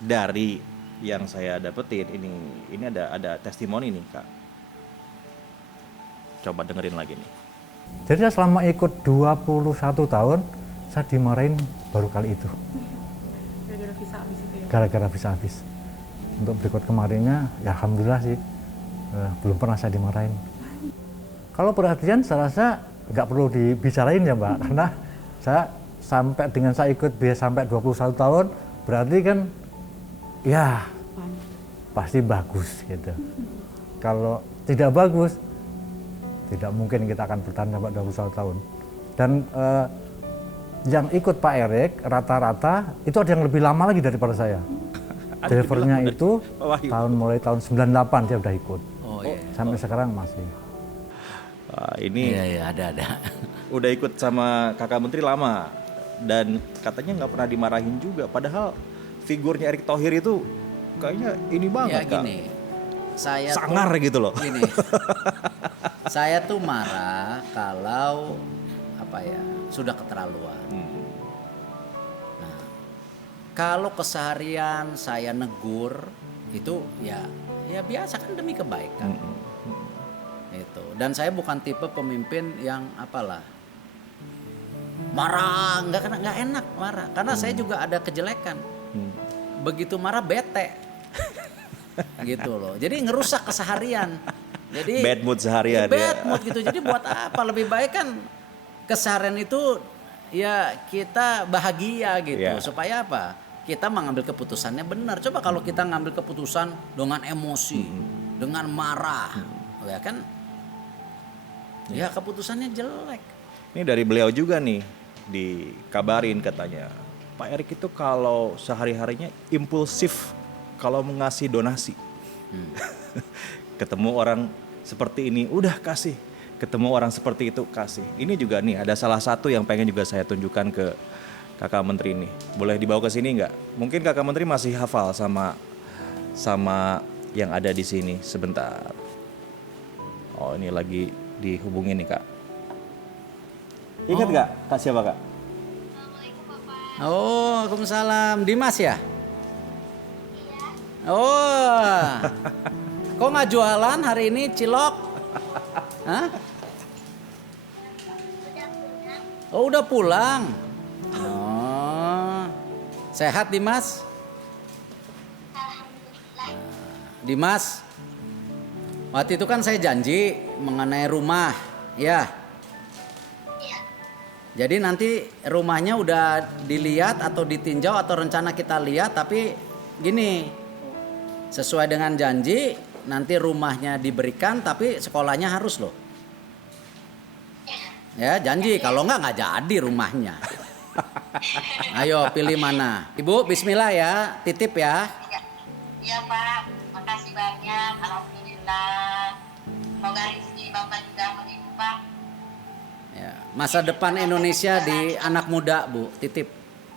dari yang saya dapetin ini ada testimoni nih Kak. Coba dengerin lagi nih. Jadi saya selama ikut 21 tahun, saya dimarahin baru kali itu. Gara-gara visa habis itu ya? Gara-gara visa habis. Untuk berikut kemarinnya, ya alhamdulillah sih, belum pernah saya dimarahin. Kalau perhatian saya rasa nggak perlu dibicarain ya Mbak, karena saya sampai dengan saya ikut sampai 21 tahun, berarti kan ya pasti bagus gitu. Kalau tidak bagus, tidak mungkin kita akan bertahan sampai 21 tahun. Dan yang ikut Pak Erik rata-rata itu ada yang lebih lama lagi daripada saya. Drivernya itu mulai tahun 98 dia udah ikut. Oh iya. Sampai sekarang masih. Wah, ini Iya, ada. udah ikut sama kakak menteri lama dan katanya nggak pernah dimarahin juga. Padahal figurnya Erick Thohir itu kayaknya ini Ya banget Kak. gini, saya Sangar tuh, gitu loh. Gini, saya tuh marah kalau sudah keterlaluan. Nah, kalau keseharian saya negur itu ya biasa kan demi kebaikan. Itu. Dan saya bukan tipe pemimpin yang marah, nggak enak marah, karena saya juga ada kejelekan. Begitu marah bete, gitu loh. Jadi ngerusak keseharian. Jadi Bad mood seharian bad ya. mood gitu. Jadi buat apa? Lebih baik kan keseharian itu ya kita bahagia gitu. Yeah. Supaya apa? Kita mengambil keputusannya benar. Coba kalau kita ngambil keputusan dengan emosi, dengan marah, ya kan? Ya keputusannya jelek. Ini dari beliau juga nih dikabarin katanya Pak Erik itu kalau sehari-harinya impulsif kalau mengasih donasi. Ketemu orang seperti ini udah kasih, ketemu orang seperti itu kasih. Ini juga nih ada salah satu yang pengen juga saya tunjukkan ke kakak menteri ini. Boleh dibawa ke sini nggak? Mungkin kakak menteri masih hafal sama yang ada di sini. Sebentar. Oh ini lagi dihubungin nih Kak. Ingat nggak Kak siapa Kak? Oh, Waalaikumsalam. Dimas ya? Oh, kok nggak jualan hari ini cilok? Hah? Oh, udah pulang. Oh, sehat Dimas? Dimas, waktu itu kan saya janji mengenai rumah, ya. Jadi nanti rumahnya udah dilihat atau ditinjau atau rencana kita lihat, tapi gini, sesuai dengan janji nanti rumahnya diberikan tapi sekolahnya harus loh. Ya janji, kalau nggak jadi rumahnya. Ayo pilih mana. Ibu bismillah ya, titip ya. Iya Pak, makasih banyak, alhamdulillah. Semoga rezeki Bapak juga melimpah. Ya, masa depan Indonesia di anak muda Bu, titip.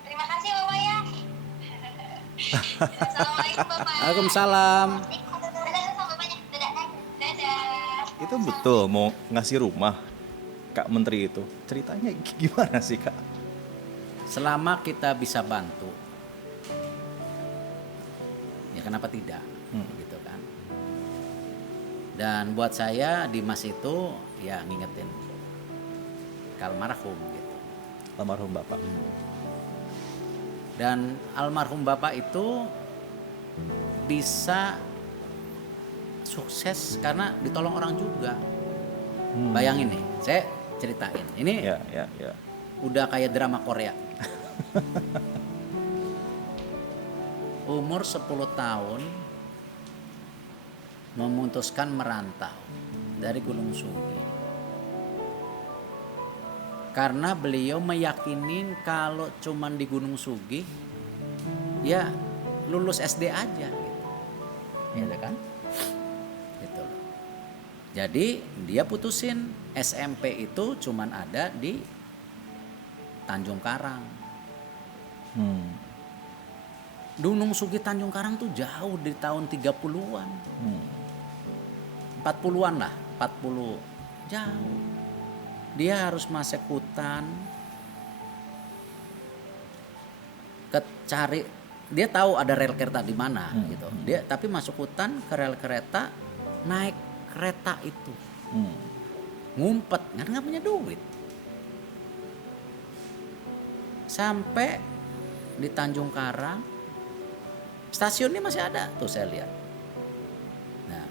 Terima kasih Bapak ya. Assalamualaikum Bapak. Waalaikumsalam. Dadah sama Bapaknya. Dadah. Itu betul mau ngasih rumah Kak Menteri itu. Ceritanya gimana sih Kak? Selama kita bisa bantu, ya kenapa tidak, gitu kan. Dan buat saya Dimas itu ya ngingetin almarhum gitu. Almarhum Bapak. Dan almarhum Bapak itu bisa sukses karena ditolong orang juga. Bayangin nih, saya ceritain. Ini Ya. udah kayak drama Korea. Umur 10 tahun memutuskan merantau dari Gunung Sugi. Karena beliau meyakinin kalau cuman di Gunung Sugi ya lulus SD aja gitu. Ya kan? Gitu. Jadi dia putusin SMP itu cuman ada di Tanjung Karang. Gunung Sugi Tanjung Karang tuh jauh di tahun 30-an. 40-an lah, 40. Jauh. Dia harus masuk hutan. Cari dia tahu ada rel kereta di mana gitu. Dia tapi masuk hutan ke rel kereta, naik kereta itu. Ngumpet, kan nggak punya duit. Sampai di Tanjung Karang, stasiunnya masih ada tuh saya lihat. Nah,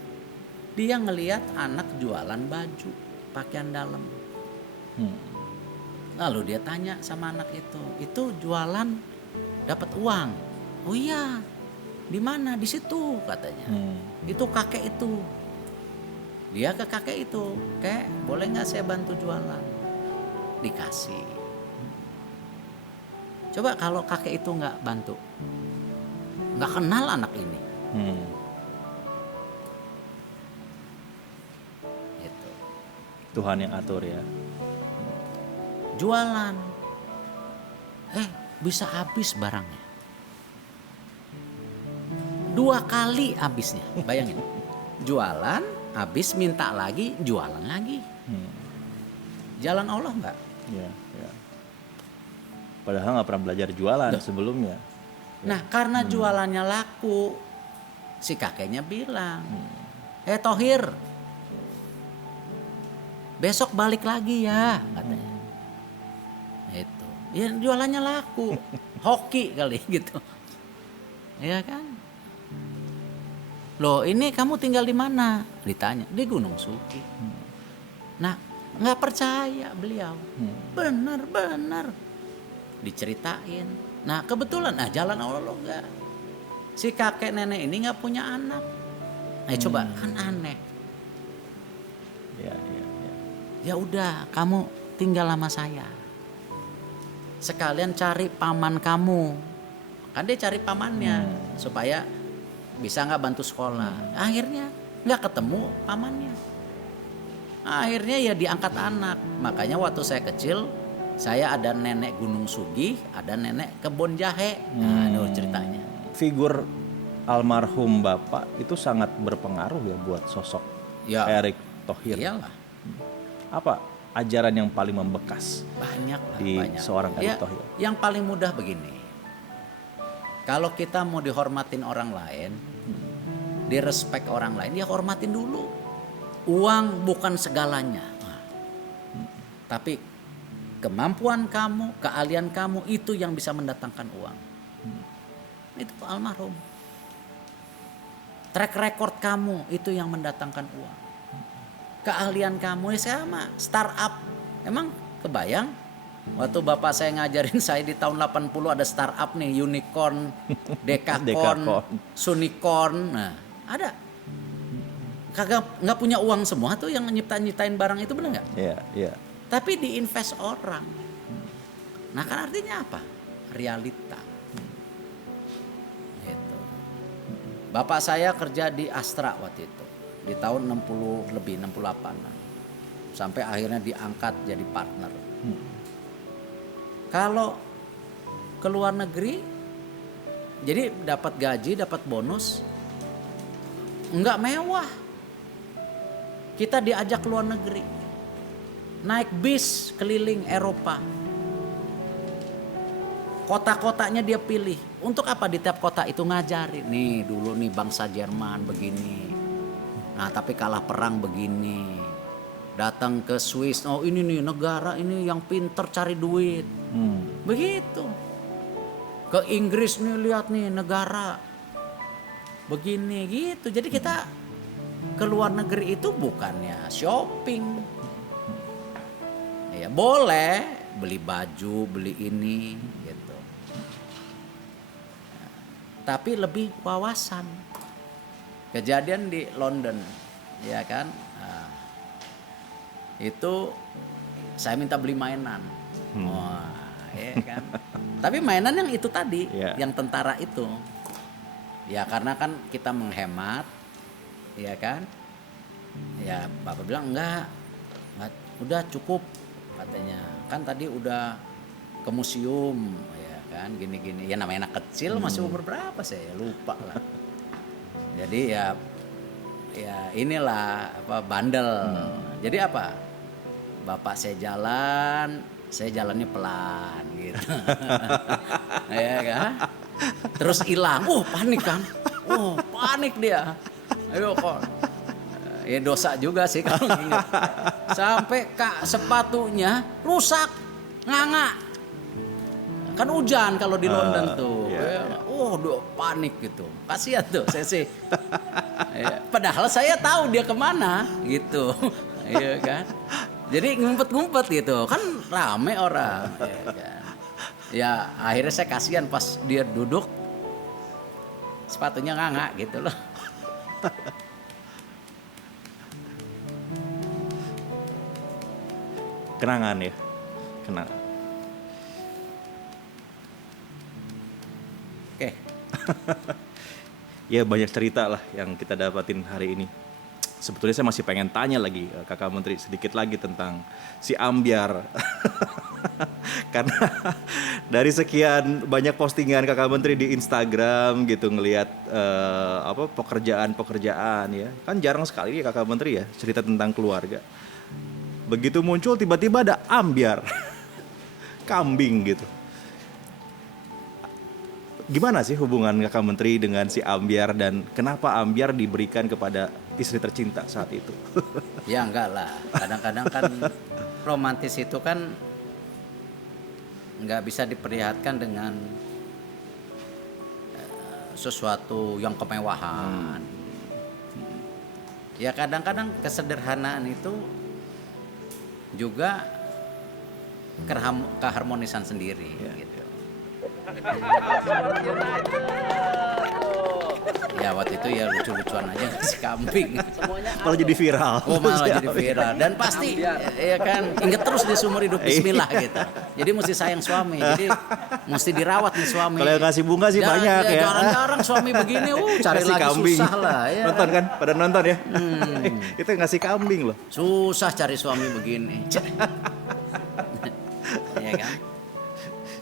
dia ngelihat anak jualan baju, pakaian dalam. Lalu dia tanya sama anak itu jualan dapat uang? Oh iya, di mana? Di situ katanya. Itu kakek itu. Dia ke kakek itu, "Kek, boleh nggak saya bantu jualan?" Dikasih. Coba kalau kakek itu nggak bantu, nggak kenal anak ini. Gitu. Tuhan yang atur ya. Jualan, bisa habis barangnya. 2 kali habisnya, bayangin. Jualan, habis, minta lagi, jualan lagi. Jalan Allah nggak? Ya, ya. Padahal nggak pernah belajar jualan sebelumnya. Nah karena jualannya laku, si kakeknya bilang, Thohir, besok balik lagi ya, katanya. Itu, ya jualannya laku, hoki kali gitu, ya kan? Loh ini kamu tinggal di mana? Ditanya, di Gunung Sugi. Nah nggak percaya beliau, benar-benar diceritain. Nah kebetulan, jalan Allah lo enggak. Si kakek nenek ini nggak punya anak. Coba kan aneh. Ya, ya, ya. Ya udah, kamu tinggal sama saya. Sekalian cari paman kamu. Kan dia cari pamannya supaya bisa nggak bantu sekolah. Akhirnya nggak ketemu pamannya. Akhirnya ya diangkat anak. Makanya waktu saya kecil, saya ada nenek Gunung Sugih, ada nenek kebun jahe. Nah, itu ceritanya. Figur almarhum Bapak itu sangat berpengaruh ya buat sosok Ya. Erick Thohir. Iyalah, Apa ajaran yang paling membekas banyak lah, di banyak. seorang Erick Ya, Thohir? yang paling mudah begini. Kalau kita mau dihormatin orang lain, direspek orang lain, ya hormatin dulu. Uang bukan segalanya. Nah, tapi kemampuan kamu, keahlian kamu itu yang bisa mendatangkan uang. Itu almarhum. Track record kamu itu yang mendatangkan uang. Keahlian kamu ya sama, startup. Emang kebayang? Waktu bapak saya ngajarin saya di tahun 80 ada startup nih, unicorn, dekakorn, Dekakorn. sunicorn. Nah, ada. Kagak nggak punya uang semua tuh yang nyiptain barang itu, benar nggak? Iya, iya. Tapi diinvest orang. Nah kan artinya apa? Realita. Gitu. Bapak saya kerja di Astra waktu itu. Di tahun 60 lebih, 68. Sampai akhirnya diangkat jadi partner. Kalau ke luar negeri, jadi dapat gaji, dapat bonus, nggak mewah. Kita diajak ke luar negeri. Naik bis keliling Eropa. Kota-kotanya dia pilih. Untuk apa di tiap kota itu ngajarin. Nih dulu nih bangsa Jerman begini. Nah tapi kalah perang begini. Datang ke Swiss. Oh ini nih negara ini yang pinter cari duit. Begitu. Ke Inggris nih lihat nih negara. Begini gitu. Jadi kita ke luar negeri itu bukannya shopping. Ya boleh beli baju, beli ini gitu. Tapi lebih wawasan. Kejadian di London, ya kan? Nah, itu saya minta beli mainan. Wah, ya kan? Tapi mainan yang itu tadi, Yeah. yang tentara itu. Ya karena kan kita menghemat, ya kan? Ya bapak bilang enggak, udah cukup katanya. Kan tadi udah ke museum, ya kan? Gini-gini. Ya namanya anak kecil masih umur berapa saya lupa lah. Jadi ya inilah apa bandel. Jadi apa? Bapak saya jalannya pelan gitu. Ya kan? Terus hilang. Panik kan. Panik dia. Ayo kok. Ya dosa juga sih kalau ingat. Sampai sepatunya rusak, nganga. Kan hujan kalau di London tuh. Panik gitu. Kasihan tuh saya sih. Padahal saya tahu dia kemana gitu. Iya kan. Jadi ngumpet-ngumpet gitu. Kan rame orang. Ya, kan? Ya akhirnya saya kasihan pas dia duduk sepatunya nganga gitu loh. Kenangan ya, kenangan. Oke. Ya banyak cerita lah yang kita dapatin hari ini. Sebetulnya saya masih pengen tanya lagi Kakak Menteri sedikit lagi tentang si Ambyar. Karena dari sekian banyak postingan Kakak Menteri di Instagram gitu ngelihat pekerjaan-pekerjaan ya. Kan jarang sekali ya Kakak Menteri ya cerita tentang keluarga. Begitu muncul tiba-tiba ada Ambyar. Kambing gitu. Gimana sih hubungan Kakak Menteri dengan si Ambyar dan kenapa Ambyar diberikan kepada istri tercinta saat itu? Ya enggak lah. Kadang-kadang kan romantis itu kan nggak bisa diperlihatkan dengan sesuatu yang kemewahan. Ya kadang-kadang kesederhanaan itu juga keharmonisan sendiri gitu. Ya waktu itu ya lucu-lucuan aja si kambing. Malah jadi viral. Malah jadi viral. Dan pasti ya kan inget terus di seumur hidup Bismillah gitu. Jadi mesti sayang suami. Jadi mesti dirawat nih suami. Kalau yang ngasih bunga sih banyak ya. Jarang-jarang suami begini, cari ngasih lagi kambing. susah lah ya. Nonton kan? Pada nonton ya. Itu ngasih kambing loh. Susah cari suami begini. Ya kan?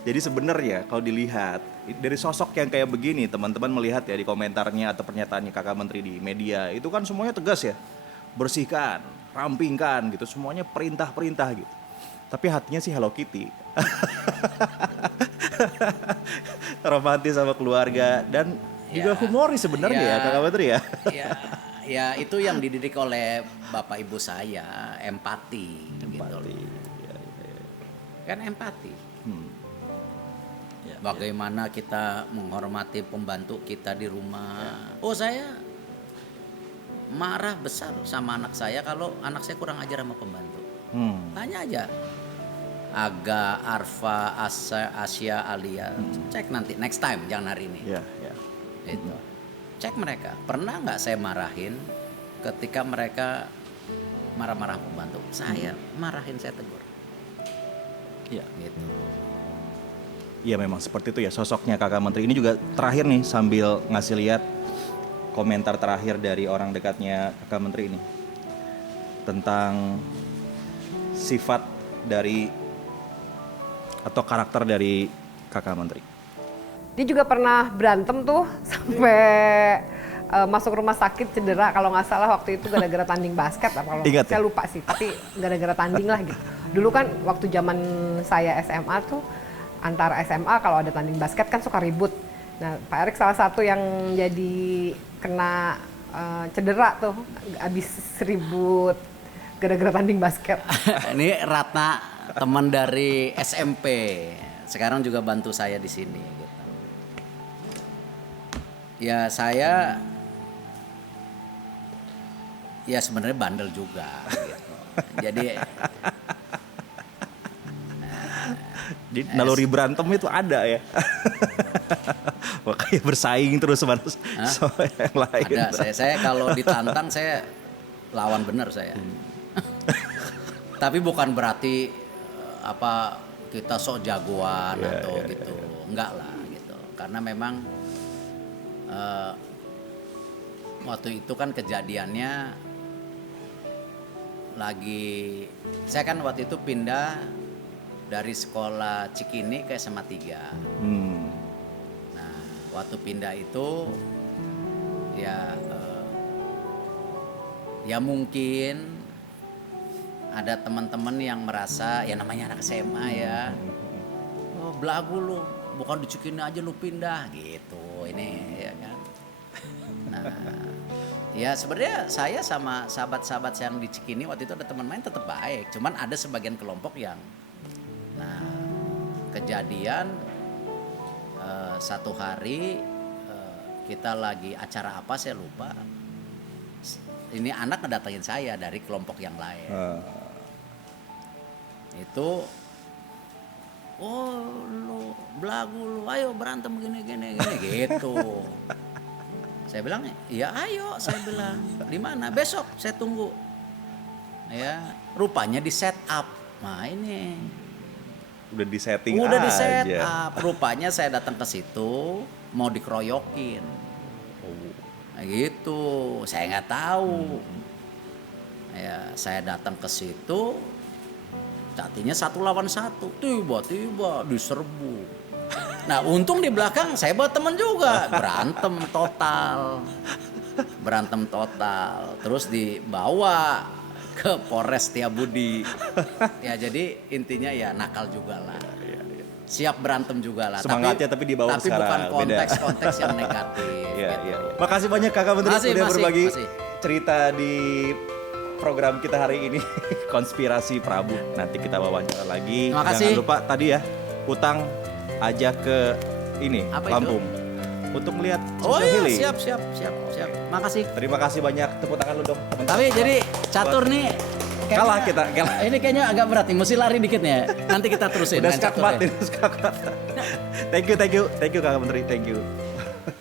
Jadi sebenarnya kalau dilihat dari sosok yang kayak begini, teman-teman melihat ya di komentarnya atau pernyataannya Kakak Menteri di media, itu kan semuanya tegas ya. Bersihkan, rampingkan gitu, semuanya perintah-perintah gitu. Tapi hatinya sih Hello Kitty. Romantis sama keluarga dan juga humoris sebenarnya ya Kakak Menteri ya. Ya itu yang dididik oleh bapak ibu saya, empati. Gitu loh. Kan empati. Bagaimana kita menghormati pembantu kita di rumah. Saya marah besar sama anak saya kalau anak saya kurang ajar sama pembantu. Tanya aja. Aga, Arfa, Asia, Alia. Cek nanti next time, jangan hari ini. Itu. Cek mereka. Pernah nggak saya marahin ketika mereka marah-marah pembantu? Saya marahin, saya tegur. Iya. Gitu. Iya memang seperti itu ya sosoknya Kakak Menteri. Ini juga terakhir nih sambil ngasih lihat komentar terakhir dari orang dekatnya Kakak Menteri ini tentang sifat dari atau karakter dari Kakak Menteri. Dia juga pernah berantem tuh sampai masuk rumah sakit cedera kalau nggak salah waktu itu gara-gara tanding basket apa kalau Ingat saya ya? lupa sih, tapi gara-gara tanding lah gitu. Dulu kan waktu zaman saya SMA tuh antara SMA kalau ada tanding basket kan suka ribut. Nah Pak Erik salah satu yang jadi kena cedera tuh abis ribut gara-gara tanding basket. Ini Ratna teman dari SMP, sekarang juga bantu saya di sini. Gitu. Ya saya, ya sebenarnya bandel juga. Gitu. Jadi naluri berantem itu ada ya. Makanya bersaing terus sama yang lain. Ada, saya kalau ditantang saya lawan bener saya. Tapi bukan berarti kita sok jagoan atau gitu. Enggak lah gitu. Karena memang waktu itu kan kejadiannya saya kan waktu itu pindah dari sekolah Cikini ke SMA 3. Nah, waktu pindah itu ya mungkin ada teman-teman yang merasa ya namanya anak SMA ya. Belagu lu, bukan di Cikini aja lu pindah gitu ini ya kan. Nah, ya sebenarnya saya sama sahabat-sahabat yang di Cikini waktu itu ada teman main tetap baik, cuman ada sebagian kelompok yang, nah kejadian satu hari kita lagi acara apa saya lupa, ini anak ngedatengin saya dari kelompok yang lain. Itu, oh lu belagu lu, ayo berantem gini gitu. Saya bilang, ya ayo, saya bilang, di mana? Besok saya tunggu. Ya, rupanya di set up. Nah ini, Udah di setting udah di aja. set up. Rupanya saya datang ke situ mau dikeroyokin. Nah, gitu, saya nggak tahu. Ya, saya datang ke situ. Tadinya 1 lawan 1, tiba-tiba diserbu. Nah untung di belakang saya bawa temen juga, berantem total, terus dibawa ke Polres Setiabudi. Ya jadi intinya ya nakal juga lah, siap berantem juga lah. Semangatnya tapi dibawa tapi sekarang, bukan beda. konteks yang negatif. Iya, gitu. iya. Makasih banyak Kakak Menteri Masih, udah berbagi masih. cerita di program kita hari ini. Konspirasi Prabu. Nanti kita wawancara lagi. Terima kasih. Jangan lupa tadi ya, utang aja ke ini Apa itu? Lampung untuk melihat Oh social iya, healing. siap. Makasih. Terima kasih banyak, tepuk tangan lu dong. teman-teman. Tapi jadi catur nih kayaknya- Kalah kita, kalah. Ini kayaknya agak berat nih, mesti lari dikit nih. Nanti kita terusin. Udah main catur skakmat, ya. ini skakmat. Thank you Kakak Menteri, thank you.